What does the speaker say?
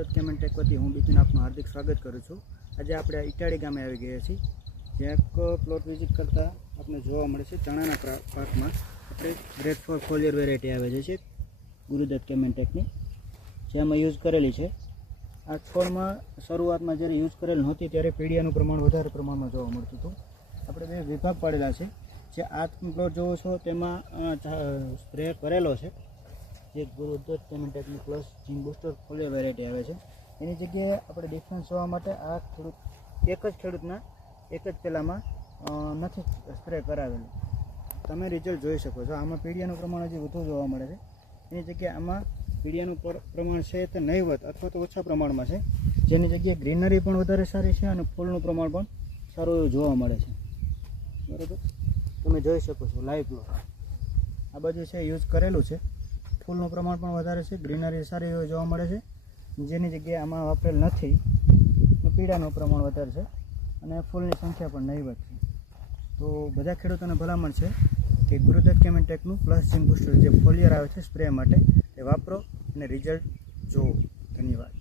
ગુરુદત્ત કેમેન્ટેક વતી હું બિપિન આપનું હાર્દિક સ્વાગત કરું છું। આજે આપણે ઇટાળી ગામે આવી ગયા છીએ, જ્યાં એક પ્લોટ વિઝિટ કરતાં આપણે જોવા મળે છે ચણાના પાકમાં આપણે ગ્રેડ 4 ફોલિયર વેરાયટી આવે છે ગુરુદત્ત કેમેન્ટેકની, જેમાં યુઝ કરેલી છે। આ છોડમાં શરૂઆતમાં જ્યારે યુઝ કરેલ નહોતી ત્યારે પીડિયાનું પ્રમાણ વધારે પ્રમાણમાં જોવા મળતું હતું। આપણે બે વિભાગ પાડેલા છે। જે આ પ્લોટ જોવો છો તેમાં સ્પ્રે કરેલો છે, જે ગુરુદત્ત કેમેન્ટેકની પ્લસ ઝીંક બૂસ્ટર ફોલિયર વેરાયટી આવે છે। એની જગ્યાએ આપણે ડિફરન્સ જોવા માટે આ ખેડૂત એક જ ખેડૂતના એક જ પેલામાં નથી સ્પ્રે કરાવેલું, તમે રિઝલ્ટ જોઈ શકો છો। આમાં પીડિયાનું પ્રમાણ હજી વધુ જોવા મળે છે, એની જગ્યાએ આમાં પીડિયાનું પ્રમાણ છે તે નહીવત અથવા તો ઓછા પ્રમાણમાં છે, જેની જગ્યાએ ગ્રીનરી પણ વધારે સારી છે અને ફૂલનું પ્રમાણ પણ સારું એવું જોવા મળે છે। બરાબર, તમે જોઈ શકો છો લાઈવ પ્લોટ આ બાજુ છે યુઝ કરેલું છે, ફૂલનું પ્રમાણ પણ વધારે છે, ગ્રીનરી સારી એવું જોવા મળે છે, જેની જગ્યાએ આમાં વાપરેલ નથી, પીડાનું પ્રમાણ વધારે છે અને ફૂલની સંખ્યા પણ નહીવત છે। તો બધા ખેડૂતોને ભલામણ છે કે ગુરુદત્ત કેમેન્ટેકનું પ્લસ ઝીંક બૂસ્ટર જે ફોલિયર આવે છે સ્પ્રે માટે એ વાપરો અને રિઝલ્ટ જુઓ। ધન્યવાદ।